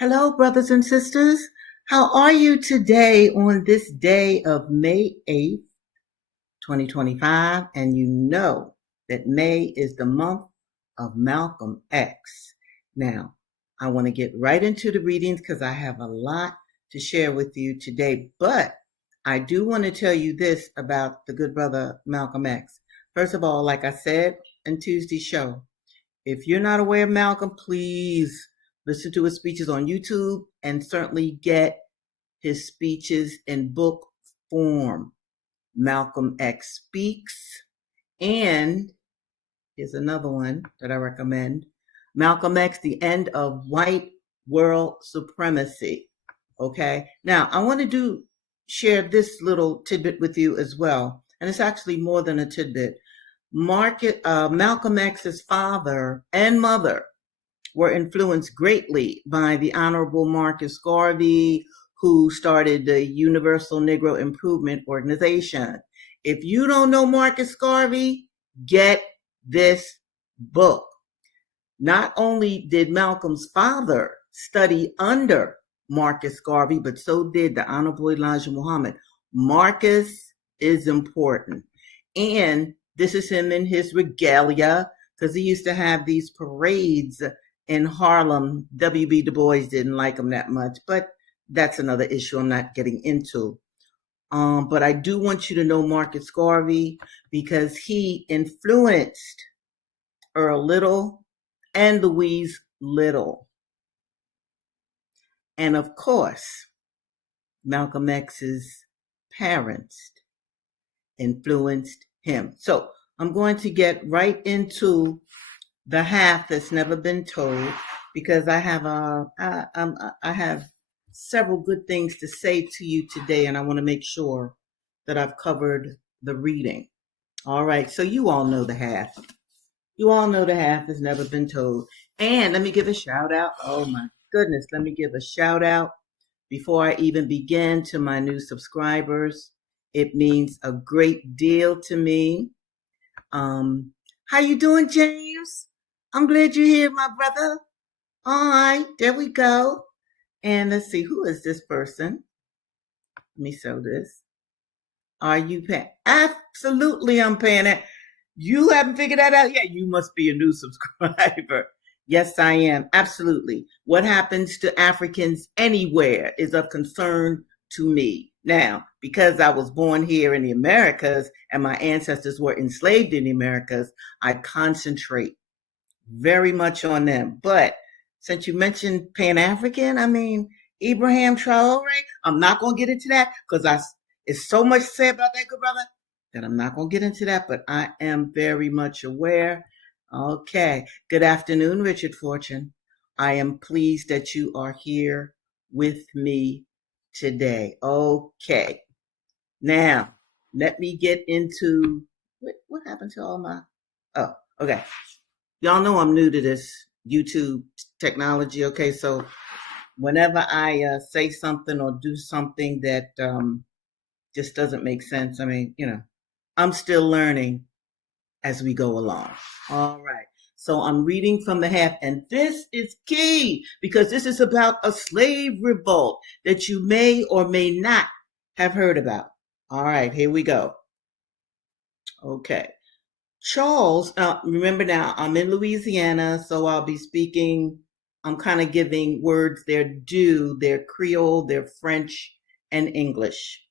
Hello, brothers and sisters. How are you today on this day of May 8th, 2025? And you know that May is the month of Malcolm X. Now, I want to get right into the readings because I have a lot to share with you today. But I do want to tell you this about the good brother Malcolm X. First of all, like I said in Tuesday's show, if you're not aware of Malcolm, please listen to his speeches on YouTube and certainly get his speeches in book form. Malcolm X Speaks. And here's another one that I recommend. Malcolm X, The End of White World Supremacy. Okay. Now I want to share this little tidbit with you as well. And it's actually more than a tidbit. Malcolm X's father and mother were influenced greatly by the Honorable Marcus Garvey, who started the Universal Negro Improvement Organization. If you don't know Marcus Garvey, get this book. Not only did Malcolm's father study under Marcus Garvey, but so did the Honorable Elijah Muhammad. Marcus is important. And this is him in his regalia, because he used to have these parades in Harlem. W.B. Du Bois didn't like him that much, but that's another issue I'm not getting into. But I do want you to know Marcus Garvey because he influenced Earl Little and Louise Little. And of course, Malcolm X's parents influenced him. So I'm going to get right into the half that's never been told because I have several good things to say to you today, and I want to make sure that I've covered the reading. All right, so you all know the half. You all know the half has never been told. And let me give a shout out. Oh my goodness, let me give a shout out before I even begin to my new subscribers. It means a great deal to me. How you doing, James? I'm glad you're here, my brother. All right, there we go. And let's see, who is this person? Let me show this. Are you paying? Absolutely, I'm paying it. You haven't figured that out yet? You must be a new subscriber. Yes, I am. Absolutely. What happens to Africans anywhere is of concern to me. Now, because I was born here in the Americas and my ancestors were enslaved in the Americas, I concentrate very much on them. But since you mentioned Pan-African, I mean, Ibrahim Traore, I'm not going to get into that because it's so much to say about that, good brother, that I'm not going to get into that, but I am very much aware. Okay. Good afternoon, Richard Fortune. I am pleased that you are here with me today. Okay. Now, let me get into what happened to all my. Oh, okay. Y'all know I'm new to this YouTube technology. Okay. So whenever I say something or do something that just doesn't make sense, I mean, I'm still learning as we go along. All right. So I'm reading from the half, and this is key because this is about a slave revolt that you may or may not have heard about. All right, here we go. Okay. Charles, remember now, I'm in Louisiana, so I'll be speaking, I'm kind of giving words their due, their Creole, their French, and English.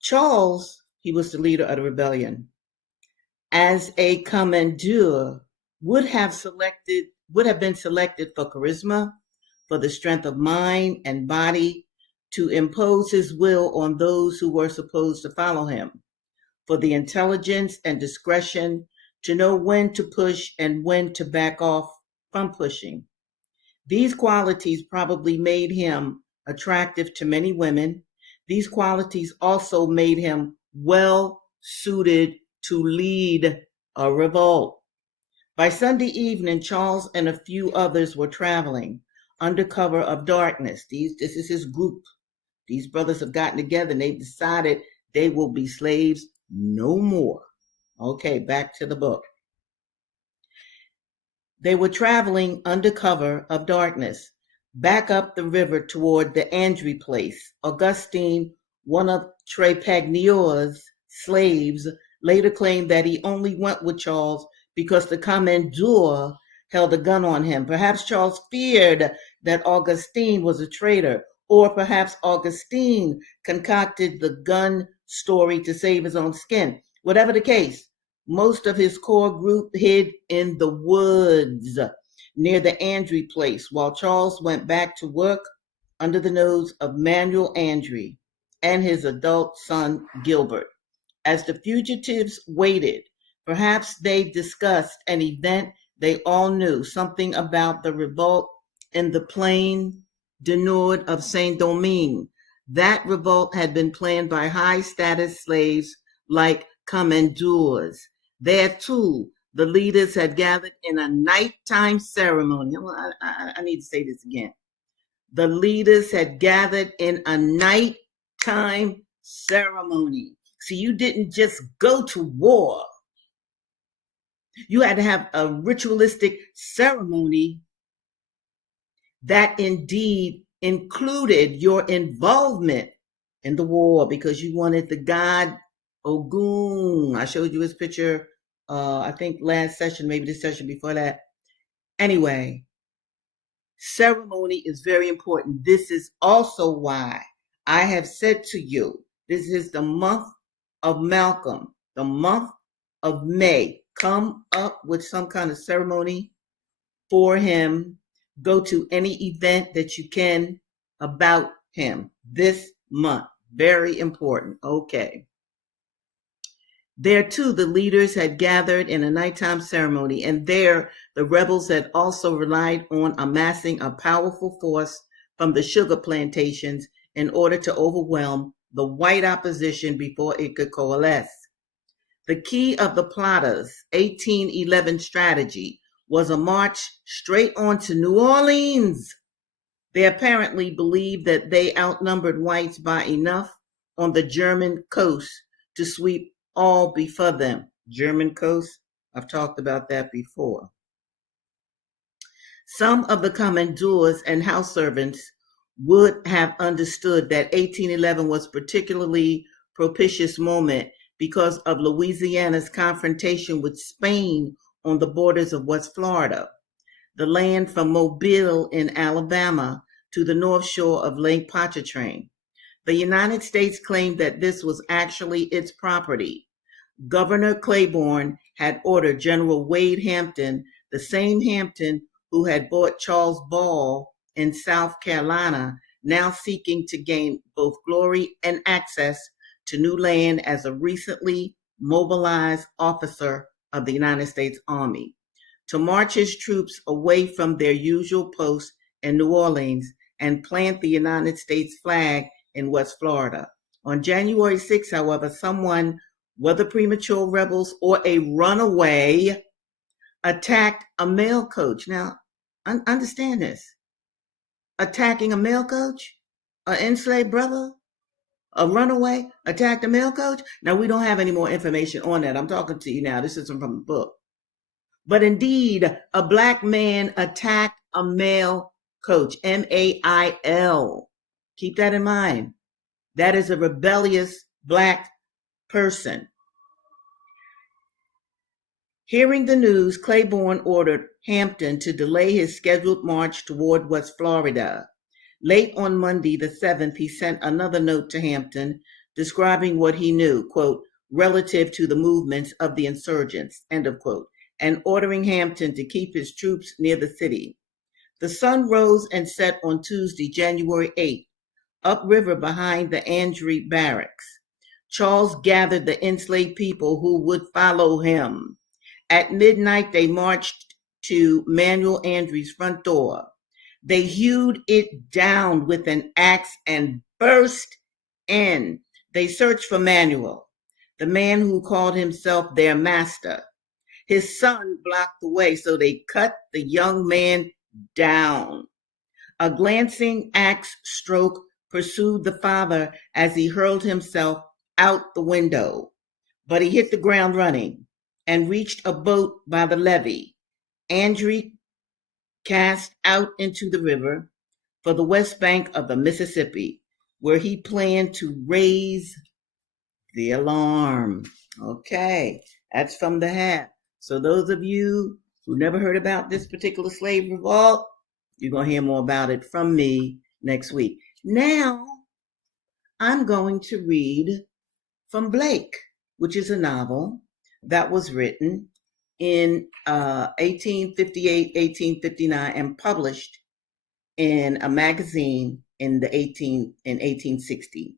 Charles, he was the leader of the rebellion. As a commandeur, would have been selected for charisma, for the strength of mind and body, to impose his will on those who were supposed to follow him, for the intelligence and discretion to know when to push and when to back off from pushing. These qualities probably made him attractive to many women. These qualities also made him well suited to lead a revolt. By Sunday evening, Charles and a few others were traveling under cover of darkness. This is his group. These brothers have gotten together and they've decided they will be slaves no more. Okay, back to the book. They were traveling under cover of darkness. back up the river toward the Andre place. Augustine, one of Trepagnior's slaves, later claimed that he only went with Charles because the commandeur held a gun on him. Perhaps Charles feared that Augustine was a traitor, or perhaps Augustine concocted the gun story to save his own skin. Whatever the case, most of his core group hid in the woods near the Andre place while Charles went back to work under the nose of Manuel Andre and his adult son Gilbert. As the fugitives waited, perhaps they discussed an event they all knew, something about the revolt in the Plain du Nord of Saint Domingue. That revolt had been planned by high status slaves like commandeurs. There too, the leaders had gathered in a nighttime ceremony. I need to say this again. The leaders had gathered in a nighttime ceremony. See, you didn't just go to war. You had to have a ritualistic ceremony that indeed included your involvement in the war because you wanted the god Ogun. I showed you his picture, I think last session, maybe the session before that. Anyway, ceremony is very important. This is also why I have said to you, this is the month of Malcolm, the month of May. Come up with some kind of ceremony for him. Go to any event that you can about him this month. Very important. Okay. There too, the leaders had gathered in a nighttime ceremony, and there the rebels had also relied on amassing a powerful force from the sugar plantations in order to overwhelm the white opposition before it could coalesce. The key of the plotters' 1811 strategy was a march straight on to New Orleans. They apparently believed that they outnumbered whites by enough on the German coast to sweep all before them. German coast, I've talked about that before. Some of the commandeurs and house servants would have understood that 1811 was a particularly propitious moment because of Louisiana's confrontation with Spain on the borders of West Florida, the land from Mobile in Alabama to the north shore of Lake Pontchartrain. The United States claimed that this was actually its property. Governor Claiborne had ordered General Wade Hampton, the same Hampton who had bought Charles Ball in South Carolina, now seeking to gain both glory and access to new land as a recently mobilized officer of the United States Army, to march his troops away from their usual posts in New Orleans and plant the United States flag in West Florida. On January 6, however, someone, whether premature rebels or a runaway, attacked a mail coach. Now, understand this. Attacking a mail coach? An enslaved brother? A runaway attacked a mail coach? Now, we don't have any more information on that. I'm talking to you now. This isn't from the book. But indeed, a black man attacked a mail coach, M-A-I-L. Keep that in mind. That is a rebellious black person. Hearing the news, Claiborne ordered Hampton to delay his scheduled march toward West Florida. Late on Monday, the 7th, he sent another note to Hampton describing what he knew, quote, relative to the movements of the insurgents, end of quote, and ordering Hampton to keep his troops near the city. The sun rose and set on Tuesday, January 8th, upriver behind the Andre barracks. Charles gathered the enslaved people who would follow him. At midnight, they marched to Manuel Andre's front door. They hewed it down with an axe and burst in. They searched for Manuel, the man who called himself their master. His son blocked the way, so they cut the young man down. A glancing axe stroke pursued the father as he hurled himself out the window, but he hit the ground running and reached a boat by the levee. Andre cast out into the river. for the west bank of the Mississippi, where he planned to raise the alarm. Okay, that's from the hat. So those of you who never heard about this particular slave revolt, you're going to hear more about it from me next week. Now, I'm going to read from Blake, which is a novel that was written in 1858, 1859, and published in a magazine in 1860.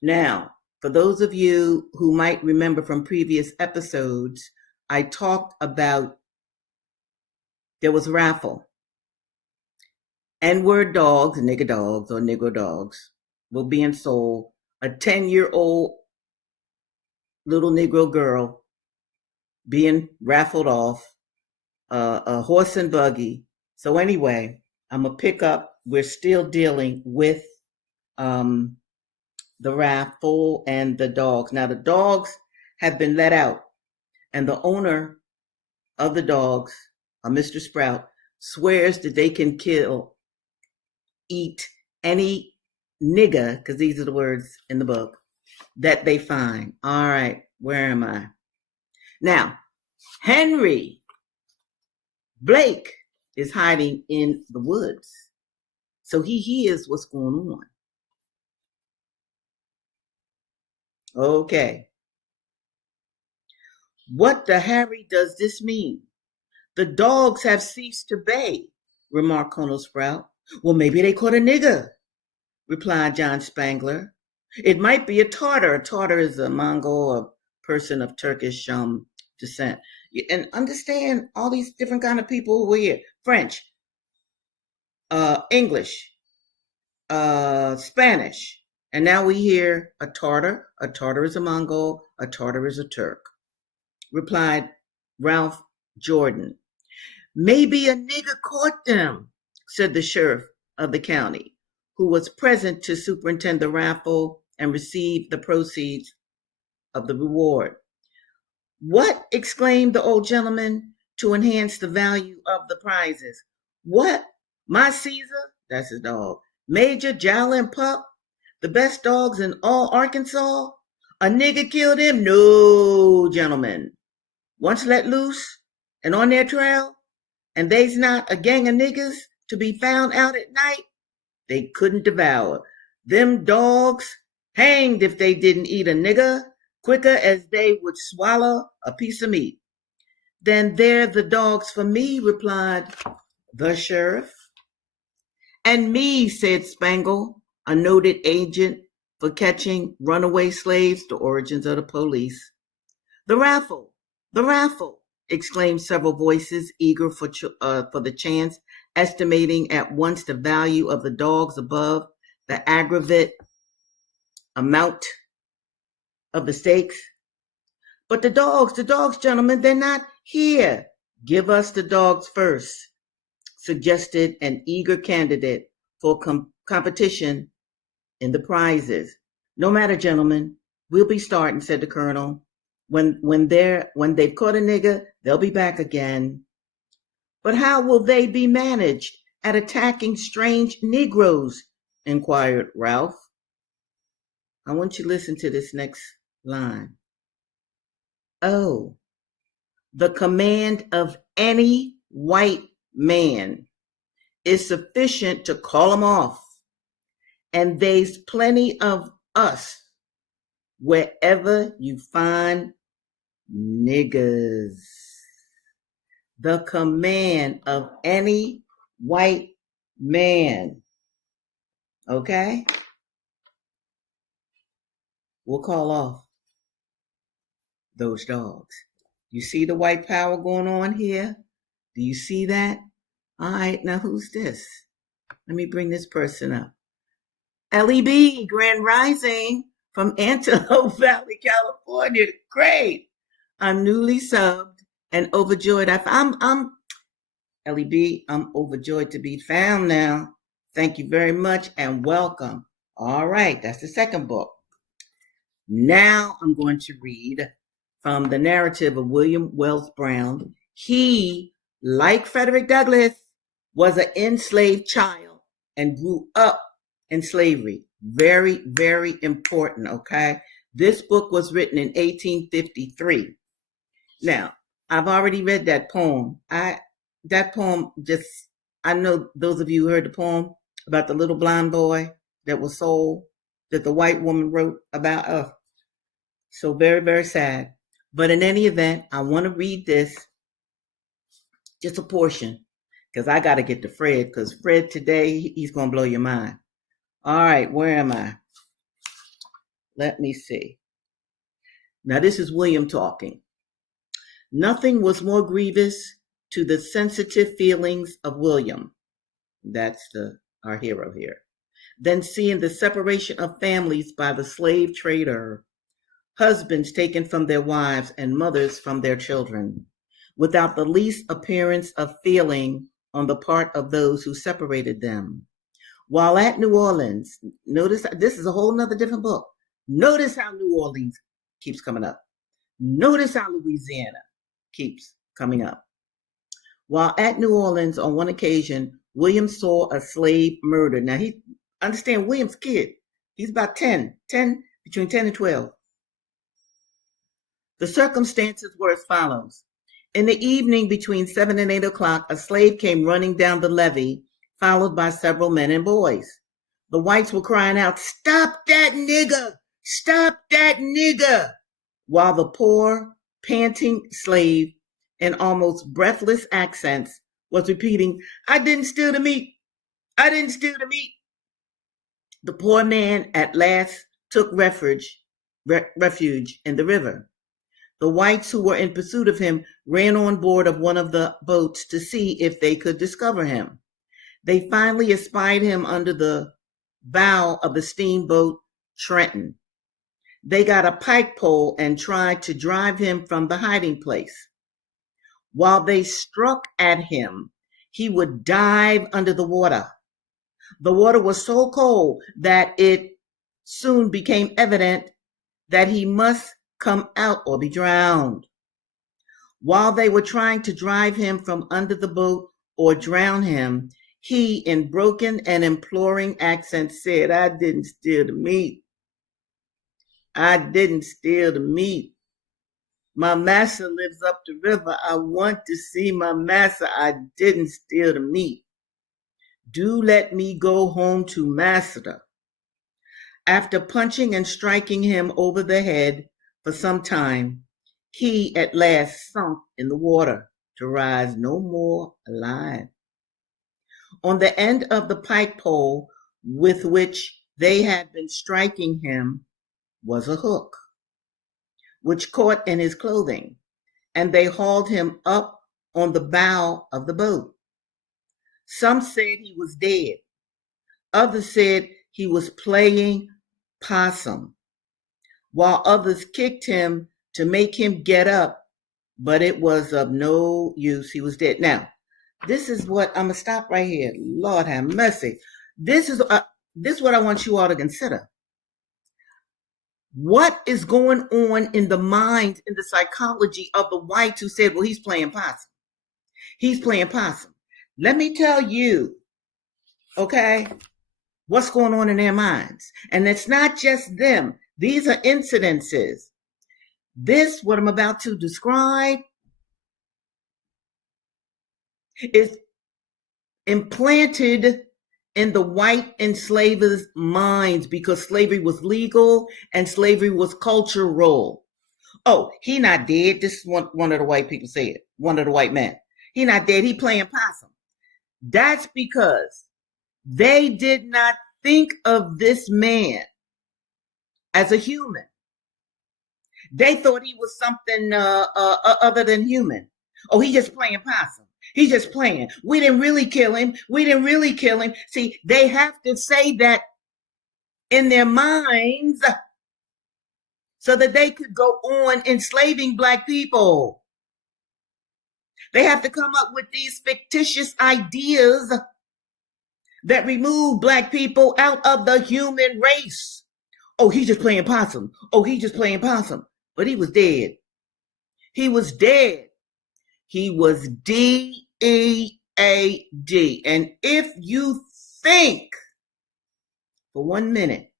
Now, for those of you who might remember from previous episodes, I talked about there was a raffle. N-word dogs, nigger dogs, or Negro dogs were being sold. A 10-year-old little Negro girl being raffled off, a horse and buggy. So anyway, I'm going to pick up. We're still dealing with the raffle and the dogs. Now, the dogs have been let out, and the owner of the dogs, Mr. Sprout, swears that they can eat any nigger, because these are the words in the book, that they find. All right, where am I? Now, Henry Blake is hiding in the woods, so he hears what's going on. Okay. What the Harry does this mean? The dogs have ceased to bay, remarked Colonel Sprout. Well, maybe they caught a nigger, replied John Spangler. It might be a Tartar. A Tartar is a Mongol, a person of Turkish descent. And understand all these different kind of people who were here. French, English, Spanish. And now we hear a Tartar. A Tartar is a Mongol. A Tartar is a Turk, replied Ralph Jordan. Maybe a nigger caught them, said the sheriff of the county, who was present to superintend the raffle and receive the proceeds of the reward. What? Exclaimed the old gentleman to enhance the value of the prizes. What? My Caesar, that's his dog, Major, Jowler, and Pup, the best dogs in all Arkansas? A nigger killed him? No, gentlemen. Once let loose and on their trail, and they's not a gang of niggers to be found out at night, they couldn't devour. Them dogs hanged if they didn't eat a nigger quicker as they would swallow a piece of meat. Then they're the dogs for me, replied the sheriff. And me, said Spangle, a noted agent for catching runaway slaves, the origins of the police. The raffle, exclaimed several voices, eager for the chance, estimating at once the value of the dogs above the aggregate amount of the stakes. But the dogs, gentlemen, they're not here. Give us the dogs first, suggested an eager candidate for competition in the prizes. No matter, gentlemen, we'll be starting, said the colonel. When they've caught a nigger, they'll be back again. But how will they be managed at attacking strange Negroes? Inquired Ralph. I want you to listen to this next line. Oh, the command of any white man is sufficient to call them off. And there's plenty of us wherever you find niggers. The command of any white man. Okay? We'll call off those dogs. You see the white power going on here? Do you see that? All right, now who's this? Let me bring this person up. LEB, Grand Rising from Antelope Valley, California. Great. I'm newly subbed and overjoyed. I'm LEB, I'm overjoyed to be found now. Thank you very much and welcome. All right, that's the second book. Now I'm going to read from the narrative of William Wells Brown. He, like Frederick Douglass, was an enslaved child and grew up in slavery. Very, very important, okay? This book was written in 1853. Now, I've already read that poem. That poem just, I know those of you who heard the poem about the little blind boy that was sold, that the white woman wrote about. So very, very sad. But in any event, I want to read this, just a portion, because I got to get to Fred, because Fred today, he's going to blow your mind. All right, where am I? Let me see. Now, this is William talking. Nothing was more grievous to the sensitive feelings of William, that's our hero here, than seeing the separation of families by the slave trader, husbands taken from their wives and mothers from their children, without the least appearance of feeling on the part of those who separated them. While at New Orleans, notice this is a whole nother different book. Notice how New Orleans keeps coming up. Notice how Louisiana keeps coming up. While at New Orleans on one occasion, William saw a slave murdered. Now, understand William's kid. He's about 10, between 10 and 12. The circumstances were as follows. In the evening between 7 and 8 o'clock, a slave came running down the levee, followed by several men and boys. The whites were crying out, "Stop that nigger! Stop that nigger!" While the poor, panting slave, in almost breathless accents, was repeating, "I didn't steal the meat. I didn't steal the meat." The poor man at last took refuge in the river. The whites who were in pursuit of him ran on board of one of the boats to see if they could discover him. They finally espied him under the bow of the steamboat Trenton. They got a pike pole and tried to drive him from the hiding place. While they struck at him, he would dive under the water. The water was so cold that it soon became evident that he must come out or be drowned. While they were trying to drive him from under the boat or drown him, he, in broken and imploring accents, said, "I didn't steal the meat. I didn't steal the meat. My master lives up the river. I want to see my master. I didn't steal the meat. Do let me go home to master." After punching and striking him over the head for some time, he at last sunk in the water to rise no more alive. On the end of the pike pole with which they had been striking him was a hook, which caught in his clothing, and they hauled him up on the bow of the boat. Some said he was dead. Others said he was playing possum, while others kicked him to make him get up, but it was of no use. He was dead. Now, this is what I'm gonna stop right here. Lord have mercy. This is what I want you all to consider. What is going on in the mind, in the psychology of the whites who said, "Well, he's playing possum. He's playing possum." Let me tell you, okay, what's going on in their minds. And it's not just them. These are incidences. This, what I'm about to describe, is implanted in the white enslavers' minds because slavery was legal and slavery was cultural. "Oh, he not dead." This is one of the white people said, one of the white men. "He not dead, he playing possum." That's because they did not think of this man as a human. They thought he was something other than human. "Oh, he just playing possum. He's just playing. We didn't really kill him. We didn't really kill him." See, they have to say that in their minds so that they could go on enslaving Black people. They have to come up with these fictitious ideas that remove Black people out of the human race. "Oh, he's just playing possum. Oh, he's just playing possum." But he was dead. He was dead. He was DEAD. And if you think for 1 minute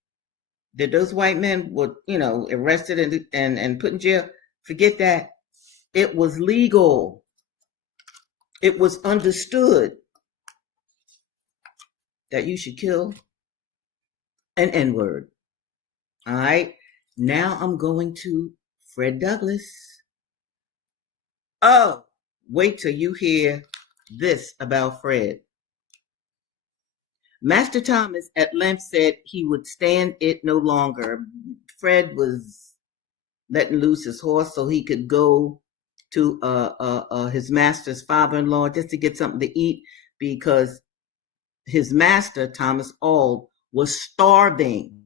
that those white men were, arrested and put in jail. Forget that. It was legal. It was understood that you should kill an N-word. All right. Now I'm going to Fred Douglass. Oh, wait till you hear this about Fred. Master Thomas at length said he would stand it no longer. Fred was letting loose his horse so he could go to his master's father-in-law just to get something to eat, because his master, Thomas Auld, was starving.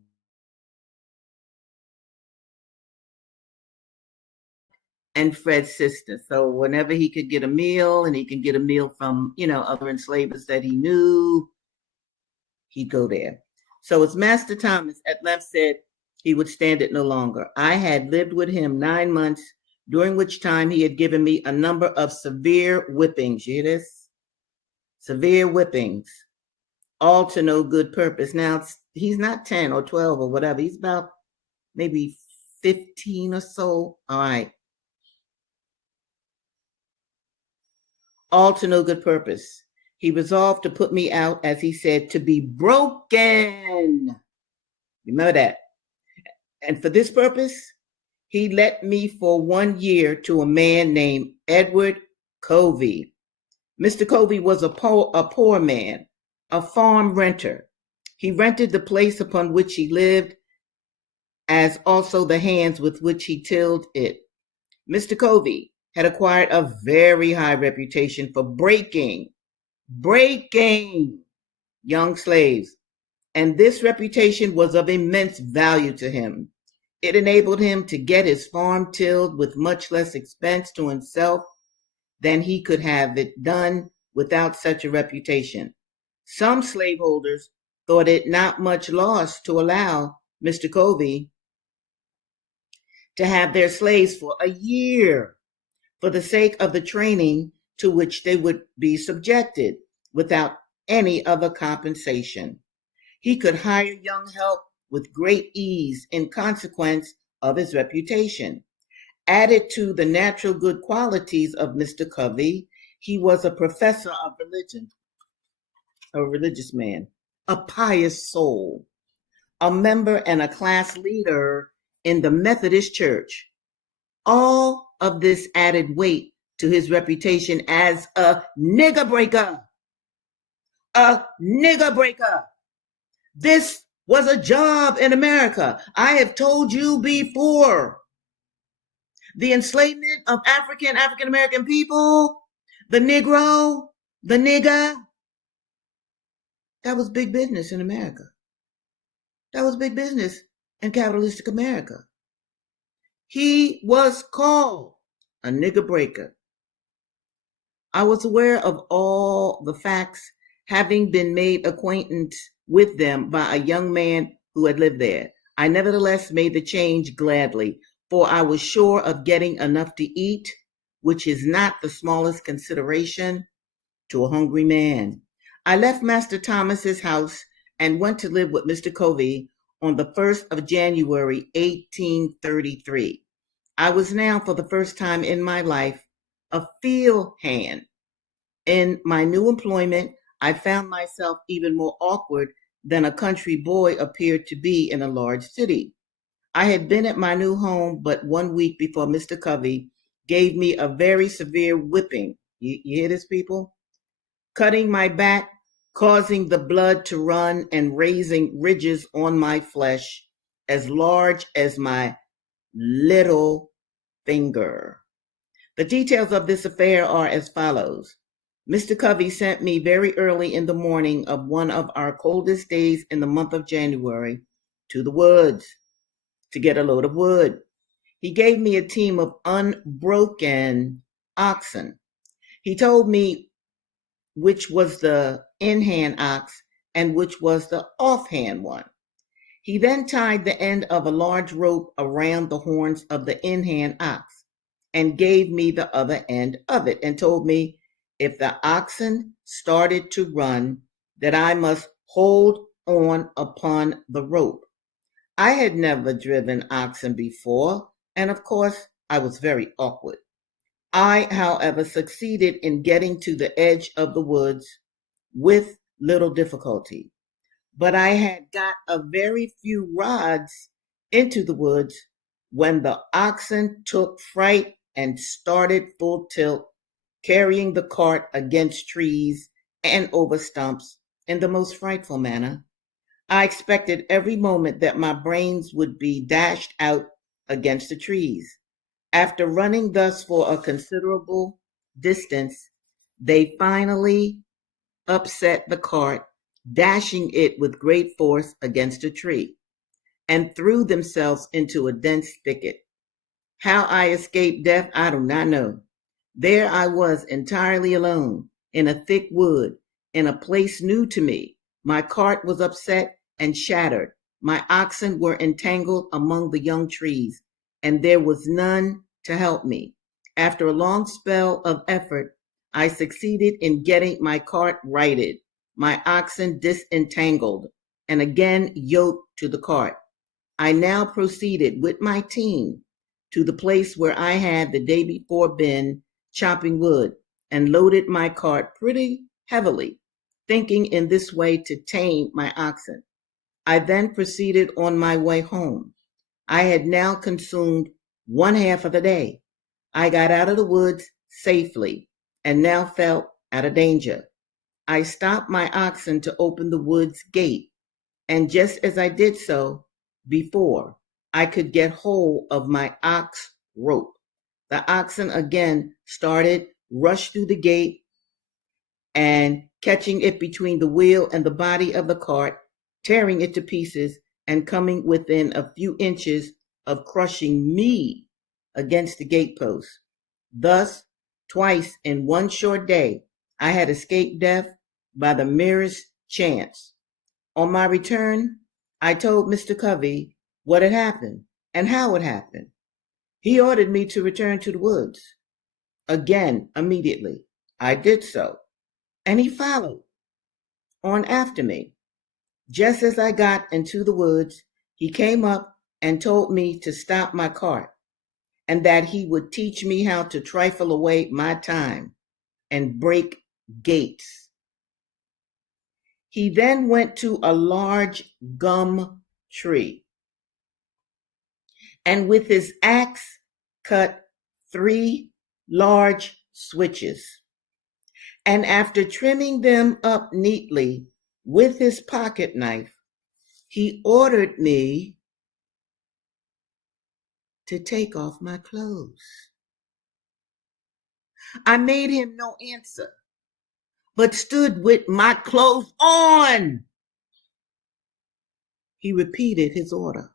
And Fred's sister. So whenever he could get a meal, and he could get a meal from, other enslavers that he knew, he'd go there. So as Master Thomas at length said he would stand it no longer. I had lived with him 9 months, during which time he had given me a number of severe whippings. You hear this? Severe whippings, all to no good purpose. Now, he's not 10 or 12 or whatever. He's about maybe 15 or so. All right. All to no good purpose. He resolved to put me out, as he said, to be broken. Remember that. And for this purpose, he let me for 1 year to a man named Edward Covey. Mr. Covey was a poor man, a farm renter. He rented the place upon which he lived, as also the hands with which he tilled it. Mr. Covey had acquired a very high reputation for breaking young slaves, and this reputation was of immense value to him. It enabled him to get his farm tilled with much less expense to himself than he could have it done without such a reputation. Some slaveholders thought it not much loss to allow Mr. Covey to have their slaves for a year, for the sake of the training to which they would be subjected, without any other compensation. He could hire young help with great ease in consequence of his reputation. Added to the natural good qualities of Mr. Covey, he was a professor of religion, a religious man, a pious soul, a member and a class leader in the Methodist Church. All of this added weight to his reputation as a nigger breaker. A nigger breaker. This was a job in America. I have told you before. The enslavement of African American people, the Negro, the nigger, that was big business in America. That was big business in capitalistic America. He was called a nigger breaker. I was aware of all the facts, having been made acquainted with them by a young man who had lived there. I nevertheless made the change gladly, for I was sure of getting enough to eat, which is not the smallest consideration to a hungry man. I left Master Thomas's house and went to live with Mr. Covey on the 1st of January, 1833. I was now, for the first time in my life, a field hand. In my new employment, I found myself even more awkward than a country boy appeared to be in a large city. I had been at my new home but 1 week before Mr. Covey gave me a very severe whipping. You hear this, people? Cutting my back, causing the blood to run, and raising ridges on my flesh as large as my little finger. The details of this affair are as follows. Mr. Covey sent me very early in the morning of one of our coldest days in the month of January to the woods to get a load of wood. He gave me a team of unbroken oxen. He told me which was the in-hand ox and which was the off-hand one. He then tied the end of a large rope around the horns of the in-hand ox and gave me the other end of it and told me if the oxen started to run, that I must hold on upon the rope. I had never driven oxen before, and of course, I was very awkward. I, however, succeeded in getting to the edge of the woods with little difficulty. But I had got a very few rods into the woods when the oxen took fright and started full tilt, carrying the cart against trees and over stumps in the most frightful manner. I expected every moment that my brains would be dashed out against the trees. After running thus for a considerable distance, they finally upset the cart, dashing it with great force against a tree, and threw themselves into a dense thicket. How I escaped death, I do not know. There I was entirely alone, in a thick wood, in a place new to me. My cart was upset and shattered. My oxen were entangled among the young trees, and there was none to help me. After a long spell of effort, I succeeded in getting my cart righted, my oxen disentangled, and again yoked to the cart. I now proceeded with my team to the place where I had the day before been chopping wood and loaded my cart pretty heavily, thinking in this way to tame my oxen. I then proceeded on my way home. I had now consumed one half of the day. I got out of the woods safely and now felt out of danger. I stopped my oxen to open the woods gate, and just as I did so, before I could get hold of my ox rope, the oxen again started, rushed through the gate, and catching it between the wheel and the body of the cart, tearing it to pieces, and coming within a few inches of crushing me against the gatepost. Thus, twice in one short day, I had escaped death by the merest chance. On my return, I told Mr. Covey what had happened and how it happened. He ordered me to return to the woods again immediately. I did so, and he followed on after me. Just as I got into the woods, he came up and told me to stop my cart and that he would teach me how to trifle away my time and break gates. He then went to a large gum tree and with his axe cut 3 large switches. And after trimming them up neatly with his pocket knife, he ordered me to take off my clothes. I made him no answer, but stood with my clothes on. He repeated his order.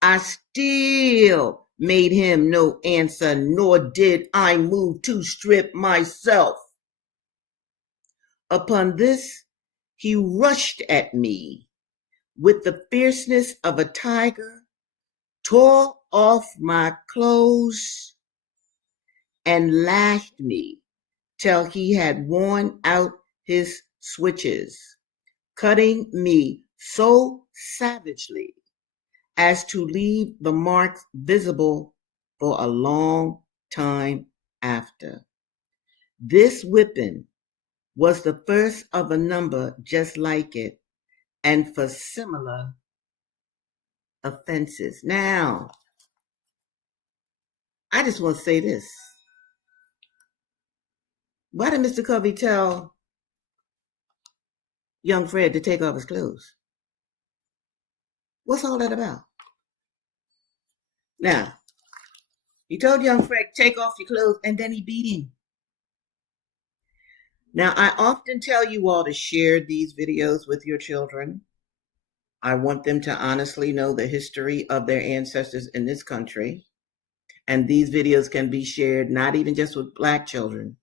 I still made him no answer, nor did I move to strip myself. Upon this, he rushed at me with the fierceness of a tiger, tore off my clothes, and lashed me till he had worn out his switches, cutting me so savagely as to leave the marks visible for a long time after. This whipping was the first of a number just like it, and for similar offenses. Now, I just want to say this. Why did Mr. Covey tell young Fred to take off his clothes? What's all that about? Now, he told young Fred, take off your clothes, and then he beat him. Now, I often tell you all to share these videos with your children. I want them to honestly know the history of their ancestors in this country. And these videos can be shared not even just with Black children,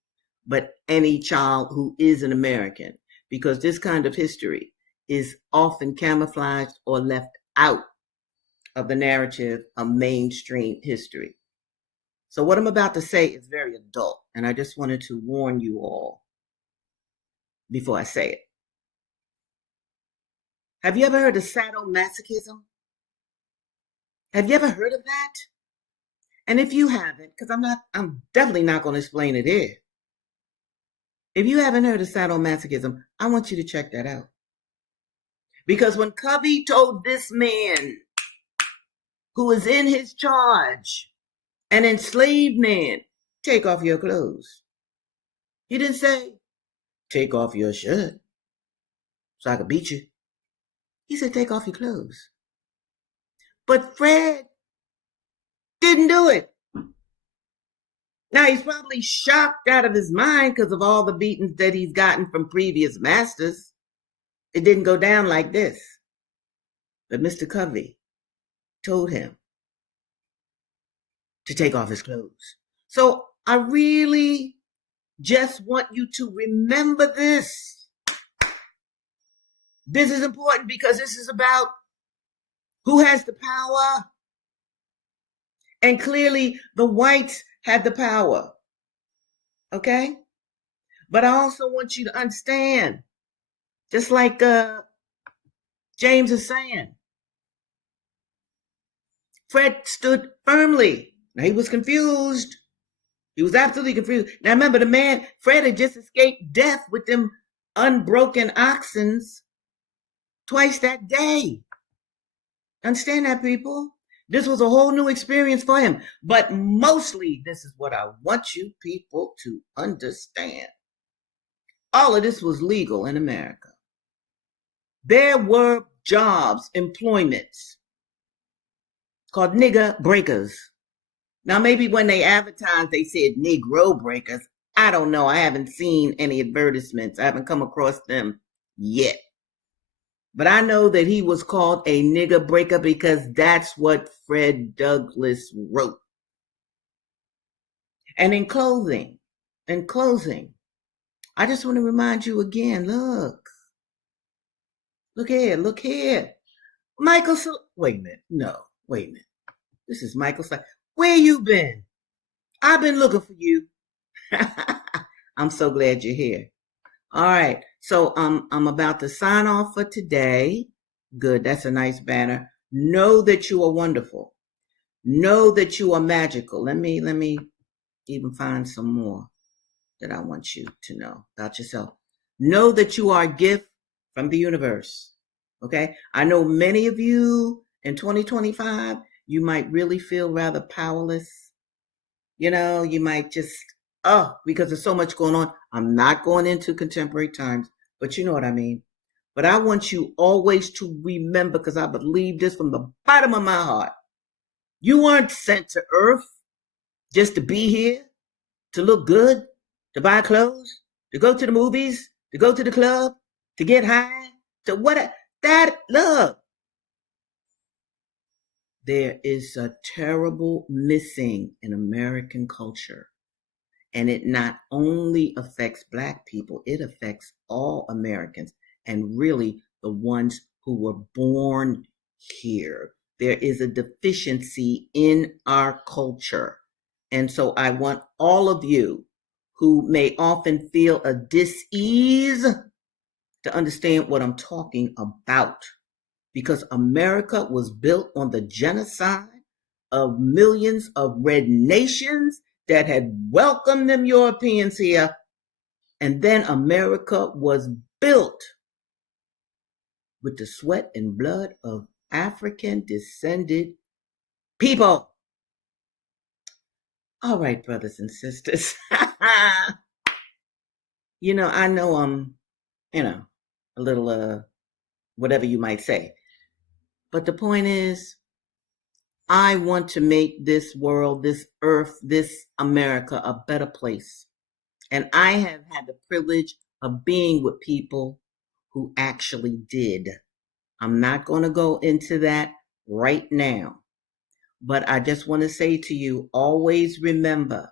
but any child who is an American, because this kind of history is often camouflaged or left out of the narrative of mainstream history. So what I'm about to say is very adult, and I just wanted to warn you all before I say it. Have you ever heard of sadomasochism? Have you ever heard of that? And if you haven't, because I'm definitely not going to explain it here. If you haven't heard of sadomasochism, I want you to check that out. Because when Covey told this man who was in his charge, an enslaved man, take off your clothes, he didn't say, take off your shirt so I could beat you. He said, take off your clothes. But Fred didn't do it. Now, he's probably shocked out of his mind because of all the beatings that he's gotten from previous masters. It didn't go down like this. But Mr. Covey told him to take off his clothes. So I really just want you to remember this. This is important because this is about who has the power. And clearly the whites had the power. Okay? But I also want you to understand, just like James is saying, Fred stood firmly. Now he was confused. He was absolutely confused. Now remember, the man, Fred had just escaped death with them unbroken oxens twice that day. Understand that, people? This was a whole new experience for him. But mostly, this is what I want you people to understand. All of this was legal in America. There were jobs, employments called nigger breakers. Now, maybe when they advertised, they said Negro breakers. I don't know. I haven't seen any advertisements. I haven't come across them yet. But I know that he was called a nigger breaker because that's what Fred Douglass wrote. And in closing, I just want to remind you again, look here. Michael, wait a minute. This is Michael. Where you been? I've been looking for you. I'm so glad you're here. All right. So I'm about to sign off for today. Good. That's a nice banner. Know that you are wonderful. Know that you are magical. Let me even find some more that I want you to know about yourself. Know that you are a gift from the universe. Okay? I know many of you in 2025, you might really feel rather powerless. You know, you might just, because there's so much going on. I'm not going into contemporary times, but you know what I mean. But I want you always to remember, because I believe this from the bottom of my heart. You weren't sent to Earth just to be here, to look good, to buy clothes, to go to the movies, to go to the club, to get high, to what? Look. There is a terrible missing in American culture. And it not only affects Black people, it affects all Americans, and really the ones who were born here. There is a deficiency in our culture. And so I want all of you who may often feel a dis-ease to understand what I'm talking about. Because America was built on the genocide of millions of red nations that had welcomed them Europeans here. And then America was built with the sweat and blood of African descended people. All right, brothers and sisters. I know I'm, a little, whatever you might say. But the point is, I want to make this world, this earth, this America a better place. And I have had the privilege of being with people who actually did. I'm not going to go into that right now. But I just want to say to you, always remember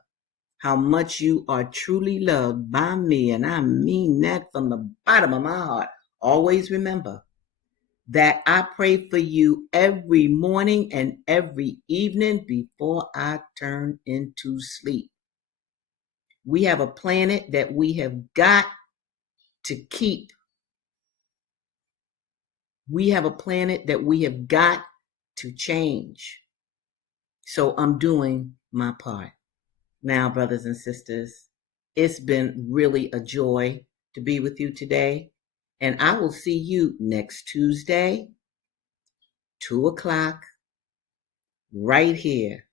how much you are truly loved by me. And I mean that from the bottom of my heart. Always remember that I pray for you every morning and every evening before I turn into sleep. We have a planet that we have got to keep We have a planet that we have got to change. So I'm doing my part. Now, brothers and sisters, it's been really a joy to be with you today. And I will see you next Tuesday, 2 o'clock, right here.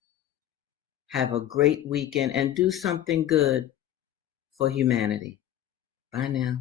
Have a great weekend and do something good for humanity. Bye now.